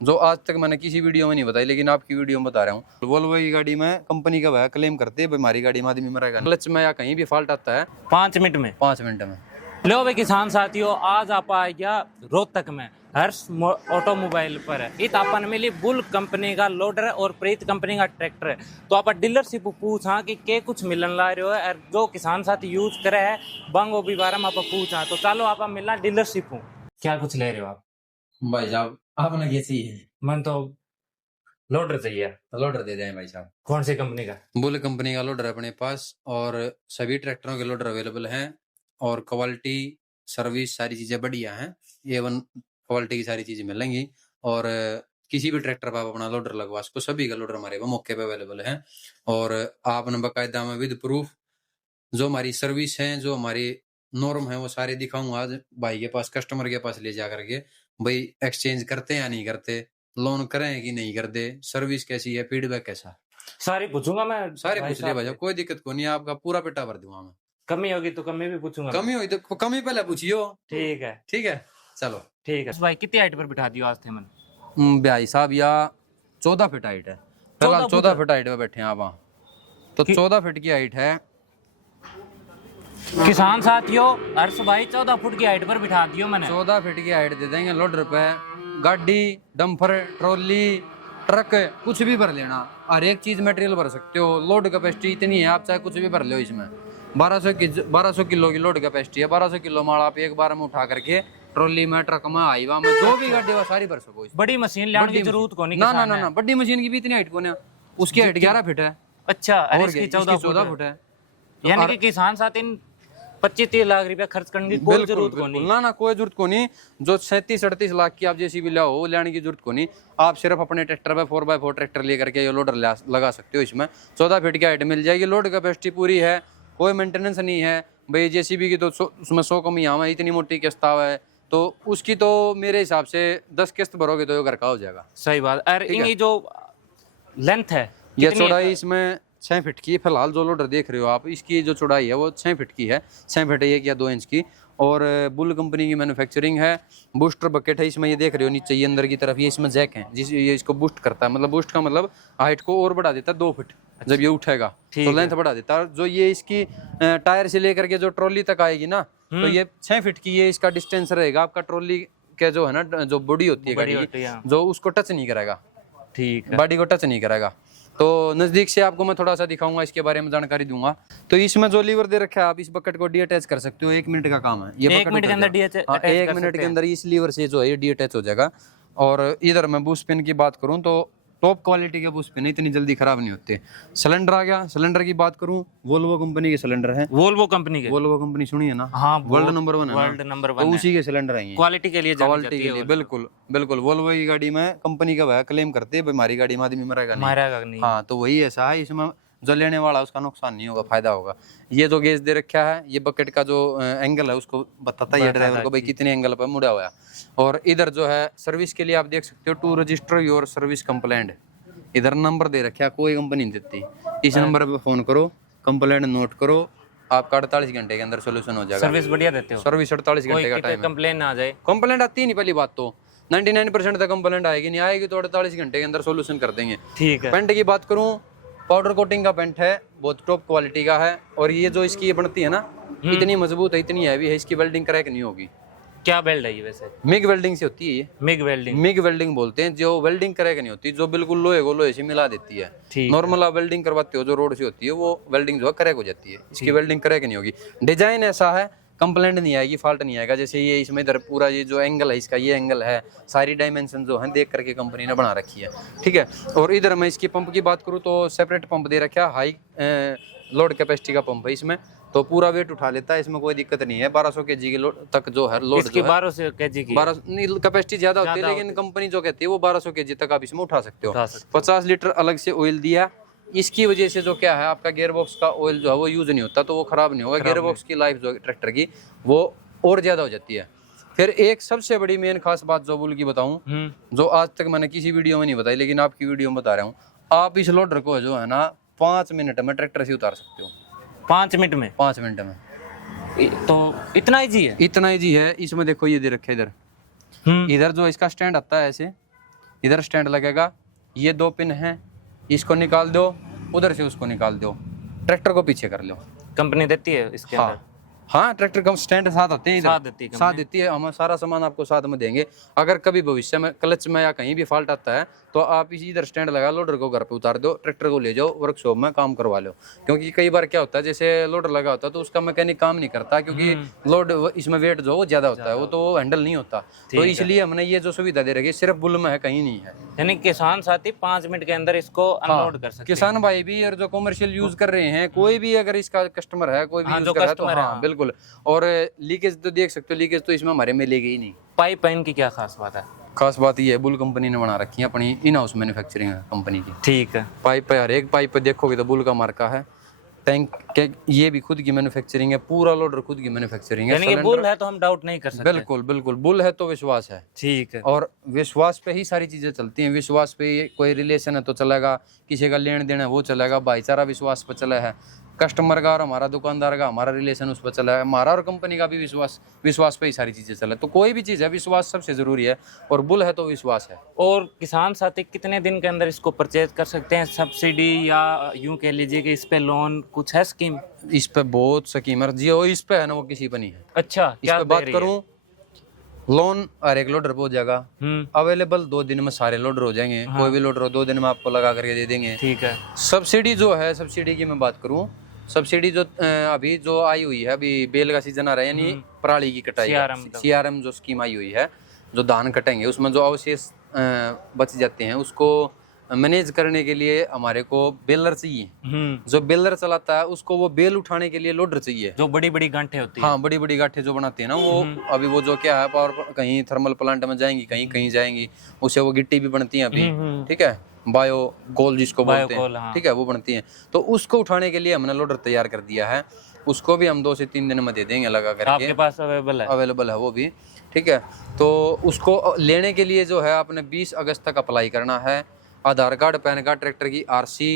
जो आज तक मैंने किसी वीडियो में नहीं बताई, लेकिन आपकी वीडियो में बता रहा हूँ। वोल्वो की गाड़ी में कंपनी का भाई क्लेम करते हैं हमारी गाड़ी में आदमी मरेगा, क्लच में या कहीं भी फॉल्ट आता है 5 मिनट में। 5 मिनट में। लो भाई किसान साथियों, आज आप आ गया रोहतक में हर्ष ऑटोमोबाइल पर है। इत अपन मिली बुल कंपनी का लोडर है और प्रीत कंपनी का ट्रैक्टर है। तो आप डीलरशिप पूछा कि के कुछ मिलन ला रहे हो है और जो किसान साथी यूज करे है बंगो भी बारे में आप पूछा। तो चलो आप मिलना डीलरशिप हूँ। क्या कुछ ले रहे हो आप भाई साहब? आपने क्या चाहिए? मन तो लोडर चाहिए। लोडर दे दें भाई साहब। कौन सी कंपनी का? बुल कंपनी का लोडर अपने पास, और सभी ट्रैक्टरों के लोडर अवेलेबल हैं, और क्वालिटी सर्विस सारी चीजें बढ़िया हैं। A1 क्वालिटी की सारी चीजें मिलेंगी, और किसी भी ट्रैक्टर पर आप अपना लोडर लगवा सको, सभी का लोडर हमारे पास मौके पे अवेलेबल है। और आपने बाकायदा में विद प्रूफ जो हमारी सर्विस है, जो हमारी नॉर्म है, वो सारे दिखाऊंगा आज भाई के पास, कस्टमर के पास ले जा करके। भाई एक्सचेंज करते हैं या नहीं करते, लोन करें कि नहीं करते, सर्विस कैसी है, फीडबैक कैसा, सारी पूछूंगा मैं। सारे पूछ ले भाई, कोई दिक्कत को नहीं, आपका पूरा पेटा भर दूंगा मैं। कमी होगी तो कमी भी पूछूंगा। कमी होगी तो कमी पहले पूछियो। ठीक है ठीक है, चलो ठीक है भाई। कितनी हाइट पर बिठा दियो आज थे मन? भाई साहब या 14 फीट हाइट है, फिलहाल 14 फीट हाइट में बैठे हैं आप वहाँ, तो 14 फीट की हाइट है। किसान साथियों, हर्ष भाई 14 फुट की हाइट पर बिठा दियो मैंने। 14 फीट की हाइट दे देंगे लोडर पे। गाड़ी, डंपर, ट्रॉली, ट्रक कुछ भी भर लेना, हर एक चीज मटेरियल भर सकते हो। लोड कैपेसिटी इतनी है, आप चाहे कुछ भी भर लो इसमें। 1200 किलो की लोड कैपेसिटी है। 1200 किलो माल आप एक बार में उठा करके ट्रॉली में, ट्रक में, हाईवा में, जो भी गाड़ी वो सारी भर सको। बड़ी मशीन लाने की जरूरत को नहीं। ना ना ना, बड़ी मशीन की भी इतनी हाइट को नहीं, उसकी हाइट 11 फीट है। अच्छा, और इसकी 14 फुट है। यानी कि किसान साथी 25-30 लाख रुपया खर्च करने की कोई जरूरत को नहीं। ना कोई जरूरत को नहीं। जो 37-38 लाख की आप जैसी भी लाओ, लेने की जरूरत को नहीं। आप सिर्फ अपने ट्रैक्टर पे 4x4 ट्रैक्टर लेकर के ये लोडर लगा सकते हो। इसमें 14 फीट की हाइट मिल जाएगी, लोड कैपेसिटी पूरी है, कोई मेंटेनेंस नहीं है। भाई जेसीबी की तो उसमें 100 कमी यहाँ है, इतनी मोटी किस्त है, तो उसकी तो मेरे हिसाब से 10 किस्त भरोगे तो घर का हो जाएगा। सही बात। और इनकी जो लेंथ है, ये चौड़ाई इसमें 6 फीट की। फिलहाल जो लोडर देख रहे हो आप, इसकी जो चौड़ाई है वो 6 फीट की है। 6 फीट 1 या 2 इंच की। और बुल कंपनी की मैन्युफैक्चरिंग है। बूस्टर बकेट है इसमें, ये देख रहे हो नीचे, ये अंदर की तरफ, ये इसमें जैक है जिस ये इसको बूस्ट करता है। मतलब बूस्ट का मतलब हाइट को और बढ़ा देता है 2 फीट। जब ये उठेगा तो लेंथ बढ़ा देता है। जो ये इसकी टायर से लेकर के जो ट्रॉली तक आएगी ना, तो ये 6 फीट की ये इसका डिस्टेंस रहेगा आपका। ट्रॉली के जो है ना, जो बॉडी होती है गाड़ी की, जो उसको टच नहीं करेगा। ठीक है, बॉडी को टच नहीं करेगा। तो नजदीक से आपको मैं थोड़ा सा दिखाऊंगा, इसके बारे में जानकारी दूंगा। तो इसमें जो लीवर दे रखा है, आप इस बकेट को डी अटैच कर सकते हो। 1 मिनट का काम है ये। 1 मिनट के अंदर डी अटैच? 1 मिनट के अंदर इस लीवर से जो है डी अटैच हो जाएगा। और इधर मैं बूस्ट पिन की बात करूं तो टॉप क्वालिटी के बूस्ट पिन, इतनी जल्दी खराब नहीं होते। सिलेंडर आ गया। सिलेंडर की बात करूं, वोल्वो कंपनी के सिलेंडर है। वोल्वो कंपनी के? वोल्वो कंपनी सुनी है ना? हाँ, वर्ल्ड नंबर 1 है। वर्ल्ड नंबर 1 तो उसी के सिलेंडर है। क्वालिटी के लिए, क्वालिटी के लिए बिल्कुल बिल्कुल। वोल्वो की गाड़ी में कंपनी का भाई क्लेम करते हैं, हमारी गाड़ी में आदमी मरेगा नहीं। हाँ, तो वही ऐसा है। इसमें जो लेने वाला उसका नुकसान नहीं होगा, फायदा होगा। ये जो गेज दे रखा है, ये बकेट का जो एंगल है उसको बताता है ड्राइवर को भाई कितने एंगल पर मुड़ा हुआ है। और इधर जो है सर्विस के लिए आप देख सकते हो, to register your service complaint. इधर नंबर दे रखा है, कोई कंपनी नहीं देती। इस नंबर पे फोन करो, कंप्लेंट नोट करो, आपका 48 घंटे के अंदर सोल्यूशन हो जाएगा। सर्विस बढ़िया देते हो? सर्विस 48 घंटे का टाइम है। कंप्लेंट ना आ जाए? कंप्लेंट आती ही नहीं। पहली बात तो 99% तक कंप्लेंट आएगी, नहीं आएगी तो 48 घंटे के अंदर सोल्यूशन कर देंगे। ठीक है। पेंट की बात करूं, पाउडर कोटिंग का पेंट है, बहुत टॉप क्वालिटी का है। और ये जो इसकी बनती है ना, इतनी मजबूत है, इतनी हैवी है, इसकी वेल्डिंग क्रैक नहीं होगी। क्या वेल्ड है ये वैसे? मिग वेल्डिंग से होती है ये। मिग वेल्डिंग बोलते हैं, जो वेल्डिंग क्रैक नहीं होती, जो बिल्कुल लोहे को लोहे से मिला देती है। नॉर्मल आप वेल्डिंग करवाते हो जो रोड से होती है, वो वेल्डिंग जो है क्रैक हो जाती है। इसकी वेल्डिंग क्रैक नहीं होगी। डिजाइन ऐसा है, कंप्लेंट नहीं आएगी, फॉल्ट नहीं आएगा। जैसे ये इसमें इधर पूरा ये जो एंगल है इसका, ये एंगल है, सारी डायमेंशन जो है देख करके कंपनी ने बना रखी है। ठीक है। और इधर मैं इसकी पंप की बात करूँ तो सेपरेट पंप दे रखा है, हाई लोड कैपेसिटी का पंप है इसमें, तो पूरा वेट उठा लेता है, इसमें कोई दिक्कत नहीं है। 1200 kg की लोड तक जो है लोड, इसकी 1200 kg की 12 कैपेसिटी ज्यादा होती है, लेकिन कंपनी जो कहती है वो 1200 kg तक आप इसमें उठा सकते हो। 50 लीटर अलग से ऑयल दिया। इसकी वजह से जो क्या है, आपका गियर बॉक्स का ऑयल जो है वो यूज नहीं होता, तो वो खराब नहीं होगा। गियर बॉक्स की लाइफ जो ट्रैक्टर की वो और ज्यादा हो जाती है। फिर एक सबसे बड़ी मेन खास बात जो बुल की बताऊं, जो आज तक मैंने किसी वीडियो में नहीं बताई, लेकिन आपकी वीडियो में बता रहा हूँ। आप इस लोडर को जो है ना 5 मिनट में ट्रैक्टर से उतार सकते हो। 5 मिनट में? 5 मिनट में। तो इतना इजी है? इतना इजी है। इसमें देखो ये दे रखे इधर, इधर जो इसका स्टैंड आता है ऐसे, इधर स्टैंड लगेगा, ये 2 पिन हैं, इसको निकाल दो, उधर से उसको निकाल दो, ट्रैक्टर को पीछे कर लो। कंपनी देती है इसके अंदर? हाँ हाँ, ट्रैक्टर का स्टैंड साथ आते हैं इधर, साथ देती है साथ देती है, हम सारा सामान आपको साथ में देंगे। अगर कभी भविष्य में क्लच में या कहीं भी फॉल्ट आता है तो आप इसी इधर स्टैंड लगा, लोडर को घर पे उतार दो, ट्रैक्टर को ले जाओ वर्कशॉप में काम करवा लो। क्योंकि कई बार क्या होता है, जैसे लोडर लगा होता है तो उसका मैकेनिक काम नहीं करता, क्योंकि लोड इसमें वेट जो वो ज्यादा होता है, वो तो हैंडल नहीं होता। तो इसलिए हमने ये जो सुविधा दे रखी है सिर्फ बुल में है, कहीं नहीं है। यानी किसान साथी 5 मिनट के अंदर इसको अनलोड कर सकते हैं। किसान भाई भी और जो कमर्शियल यूज कर रहे हैं, कोई भी अगर इसका कस्टमर है, कोई भी यूज कर रहा है तो हाँ बिल्कुल। और लीकेज तो देख सकते हो, लीकेज तो इसमें हमारे में लेगी ही नहीं। पाइप लाइन की क्या खास बात है? खास बात ये है, बुल कंपनी ने बना रखी है, अपनी इन हाउस मैन्युफैक्चरिंग है कंपनी की। ठीक है। पाइप पे हर एक पाइप पे देखोगे तो बुल का मार्का है। टैंक के ये भी खुद की मैन्युफैक्चरिंग है, पूरा लोडर खुद की मैन्युफैक्चरिंग है। यानी कि बुल है तो हम डाउट नहीं कर सकते। बिल्कुल बिल्कुल, बुल है तो विश्वास है। ठीक है। और विश्वास पे ही सारी चीजें चलती हैं। विश्वास पे कोई रिलेशन है तो चलेगा, किसी का लेन देन है वो चलेगा, भाईचारा विश्वास पे चला है, कस्टमर का और हमारा दुकानदार का हमारा रिलेशन उस पर चला है, हमारा और कंपनी का भी विश्वास पे ही सारी चीजें चले। तो कोई भी चीज़ है विश्वास सबसे जरूरी है, और बुल है तो विश्वास है। और किसान साथी कितने दिन के अंदर इसको परचेज कर सकते हैं? सब्सिडी या यूं कह लीजिए कि इस पे लोन कुछ है स्कीम? इस पे बहुत स्कीम है जी, वो इस पे है ना, वो किसी पे नहीं है। अच्छा, इस पे बात करूं, लोन हर एक लोडर पे हो जाएगा अवेलेबल, 2 दिन में सारे लोडर हो जाएंगे। कोई भी लोडर हो 2 दिन में आपको लगा करके दे देंगे। ठीक है। सब्सिडी जो है, सब्सिडी की मैं बात करूं, सब्सिडी जो अभी जो आई हुई है, अभी बेल का सीजन आ रहा है, यानी पराली की कटाई, CRM जो स्कीम आई हुई है, जो धान कटेंगे उसमें जो अवशेष बच जाते हैं उसको मैनेज करने के लिए हमारे को बेलर चाहिए। जो बेलर चलाता है उसको वो बेल उठाने के लिए लोडर चाहिए, जो बड़ी बड़ी गांठें होती है। हाँ, बड़ी बड़ी गांठें जो बनाते हैं ना वो, अभी वो जो क्या है पावर, कहीं थर्मल प्लांट में जाएंगी, कहीं कहीं जाएंगी, उससे वो गिट्टी भी बनती है अभी। ठीक है, बायो गोल जिसको बोलते हैं, हाँ। ठीक है, वो बनती है। तो उसको उठाने के लिए हमने लोडर तैयार कर दिया है, उसको भी हम 2 से 3 दिन में दे देंगे लगा करके। आपके पास अवेलेबल है वो भी। ठीक है, तो उसको लेने के लिए जो है आपने 20 अगस्त तक अप्लाई करना है। आधार कार्ड, पैन कार्ड, ट्रैक्टर की RC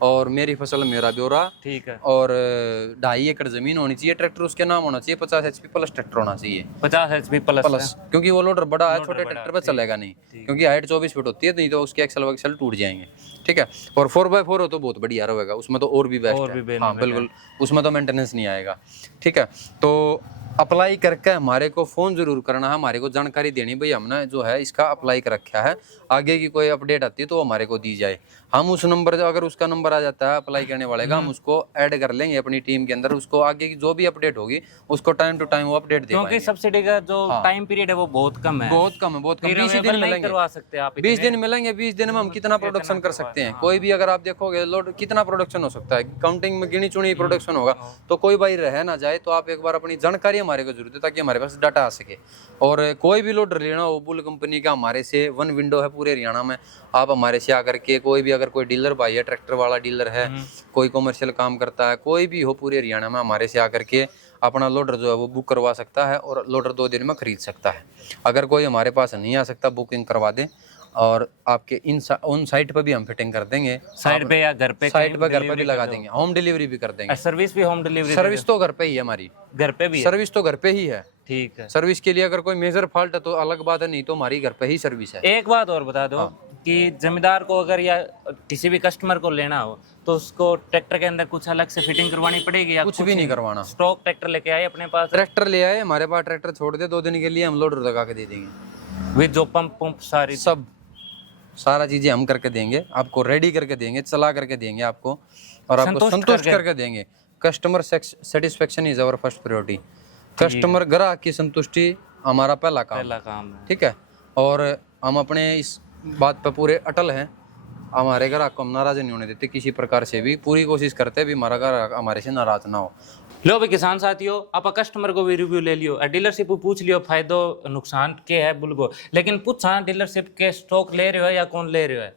और मेरी फसल मेरा ब्यौरा। ठीक है। और 2.5 एकड़ जमीन होनी चाहिए, ट्रैक्टर उसके नाम होना चाहिए, 50 HP प्लस ट्रैक्टर होना चाहिए। 50 HP प्लस, क्योंकि वो लोडर बड़ा है, छोटे ट्रैक्टर पे चलेगा नहीं, क्योंकि हाइट 24 फीट होती है, नहीं तो उसके एक्सल वक्सल टूट जाएंगे। ठीक है, और 4x4 हो तो बहुत बढ़िया रहेगा, उसमें तो और भी बेस्ट है। हाँ बिल्कुल, उसमें तो मेंटेनेंस नहीं आएगा। ठीक है, तो अप्लाई करके हमारे को फ़ोन जरूर करना है, हमारे को जानकारी देनी, भाई हमने जो है इसका अप्लाई कर रखा है, आगे की कोई अपडेट आती है तो हमारे को दी जाए। हम उस नंबर, अगर उसका नंबर आ जाता है अप्लाई करने वाले का, हम उसको ऐड कर लेंगे अपनी टीम के अंदर, उसको आगे की जो भी अपडेट होगी उसको टाइम टू टाइम वो अपडेट दे पाएंगे। क्योंकि सब्सिडी का जो टाइम पीरियड है वो बहुत कम है, बहुत कम है, बहुत कम। 20 दिन मिलेंगे, 20 दिन मिलेंगे। 20 दिन में हम कितना प्रोडक्शन कर सकते हैं? कोई भी अगर आप देखोगे लोड कितना प्रोडक्शन हो सकता है, काउंटिंग में गिनी चुनी प्रोडक्शन होगा। तो कोई भाई रह ना जाए, तो आप एक बार अपनी जानकारी हमारे को जरूरत है, ताकि हमारे पास डाटा आ सके। और कोई भी लोडर लेना हो बुल कंपनी का, हमारे से 1 विंडो है पूरे हरियाणा में। आप हमारे से आकर के, कोई भी अगर कोई डीलर भाई है, ट्रैक्टर वाला डीलर है, कोई कमर्शियल काम करता है, कोई भी हो पूरे हरियाणा में, हमारे से आकर के अपना लोडर जो है वो बुक करवा सकता है, और लोडर 2 दिन में खरीद सकता है। अगर कोई हमारे पास नहीं आ सकता, बुकिंग करवा दें, और आपके ऑन साइट पर भी हम फिटिंग कर देंगे। साइट पे या घर पे? साइट पर, घर पे भी लगा देंगे, होम डिलीवरी भी कर देंगे। सर्विस भी होम डिलीवरी? सर्विस तो घर पे ही है हमारी, घर पे भी सर्विस तो घर पे ही है। ठीक है। सर्विस के लिए अगर कोई मेजर फॉल्ट है तो अलग बात है, नहीं तो हमारी घर पे ही सर्विस है। एक बात और बता दो कि जमींदार को अगर या किसी भी कस्टमर को लेना हो तो उसको ट्रैक्टर के अंदर कुछ अलग से फिटिंग करवानी पड़ेगी या कुछ भी नहीं करवाना? स्टॉक ट्रैक्टर लेके आए अपने पास? ट्रैक्टर ले आए हमारे पास, ट्रैक्टर छोड़ दे, 2 दिन के लिए हम लोडर लगा के दे देंगे, विद जो पंप सारी सब सारा चीजें हम करके देंगे, आपको रेडी करके देंगे, चला करके देंगे आपको, और आपको संतुष्ट करके देंगे। Customer satisfaction is our first priority. Customer, ग्राहक की संतुष्टि हमारा पहला काम है। ठीक है, और हम अपने इस बात पर पूरे अटल हैं। हमारे ग्राहक को हम नाराज नहीं होने देते किसी प्रकार से भी, पूरी कोशिश करते हैं भी हमारा ग्राहक हमारे से नाराज ना हो। लो भाई किसान साथियों, आप कस्टमर को भी रिव्यू ले लियो, डीलरशिप पूछ लियो फायदो नुकसान के है बुल को, लेकिन पूछा डीलरशिप के स्टॉक ले रहे हो या कौन ले रहे हो?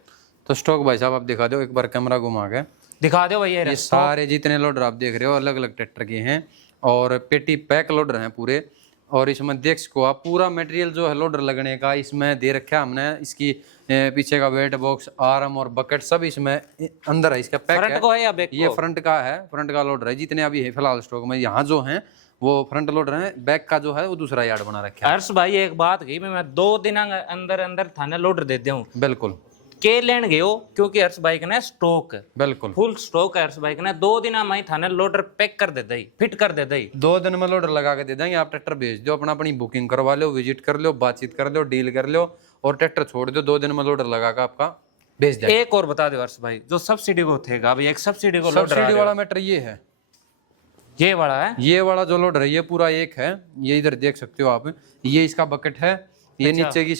तो स्टॉक भाई साहब आप दिखा दो, एक बार कैमरा घुमा के दिखा दो भाई। ये सारे जितने लोडर आप देख रहे हो अलग अलग ट्रैक्टर के हैं, और पेटी पैक लोडर हैं पूरे। और इसमें देख सको आप, पूरा मटेरियल जो है लोडर लगने का इसमें दे रखा है हमने। इसकी पीछे का वेट बॉक्स, आर्म और बकेट सब इसमें अंदर है, इसका पैक है। को है या बैक ये फ्रंट का है, फ्रंट का लोडर है। जितने अभी है फिलहाल स्टॉक में यहाँ जो हैं वो फ्रंट लोडर है, बैक का जो है वो दूसरा यार्ड बना रखा है। हर्ष भाई एक बात कही, मैं 2 दिन अंदर अंदर थाने लोडर दे दूं बिल्कुल के लेन गए हो, क्योंकि हर्ष भाई ने स्टॉक बिल्कुल फुल स्टॉक है। हर्ष भाई ने 2 दिन में थाने लोडर पैक कर दे दई, फिट कर दे दई। 2 दिन में लोडर लगा के दे देंगे, आप ट्रैक्टर भेज दो, अपना अपनी बुकिंग करवा लो, विजिट कर लो, बातचीत कर लो, डील कर लो और ट्रैक्टर छोड़ दो, 2 दिन में लोडर लगा के आपका भेज देंगे। एक और बता दो हर्ष भाई, जो सब्सिडी को थे अभी एक सब्सिडी को लोडर सब्सिडी वाला मैटर ये है, ये वाला है, ये वाला जो लोडर है ये पूरा एक है, ये इधर देख सकते हो आप, ये इसका बकेट है, ये नीचे की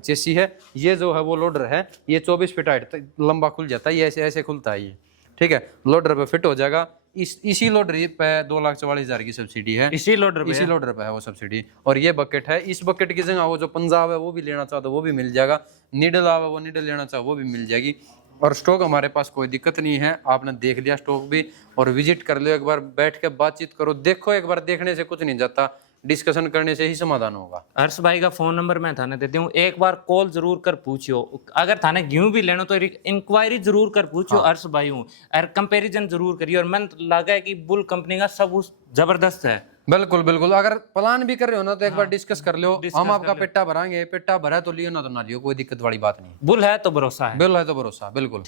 चेसी है, ये जो है वो लोडर है, ये 24 फीट हाइट तक लंबा खुल जाता है, ये ऐसे ऐसे खुलता है ये, ठीक है, लोडर पे फिट हो जाएगा। इसी लोडर पे 2,44,000 की सब्सिडी है, इसी लोडर पे इसी लोडर पे है वो सब्सिडी। और ये बकेट है, इस बकेट की जगह वो जो पंजाब है वो भी लेना चाहो तो वो भी मिल जाएगा, नीडल आवे वो नीडल लेना चाहो वो भी मिल जाएगी। और स्टॉक हमारे पास कोई दिक्कत नहीं है, आपने देख लिया स्टॉक भी, और विजिट कर लो एक बार, बैठ के बातचीत करो, देखो एक बार, देखने से कुछ नहीं जाता, डिस्कशन करने से ही समाधान होगा। हर्ष भाई का फोन नंबर मैं थाने देती हूँ, एक बार कॉल जरूर कर पूछियो, अगर थाने गेहूं भी लेना तो इंक्वायरी जरूर कर पूछियो हर्ष भाई हूँ, और कंपैरिजन जरूर करियो। और मन लगा है कि बुल कंपनी का सब जबरदस्त है। बिल्कुल बिल्कुल, अगर प्लान भी कर रहे हो ना तो एक बार डिस्कस कर लो, हम आपका पेट्टा भराएंगे, पेट्टा भरा तो लियो ना तो ना लियो, कोई दिक्कत वाली बात नहीं, बुल है तो भरोसा है। बिल है तो भरोसा, बिल्कुल।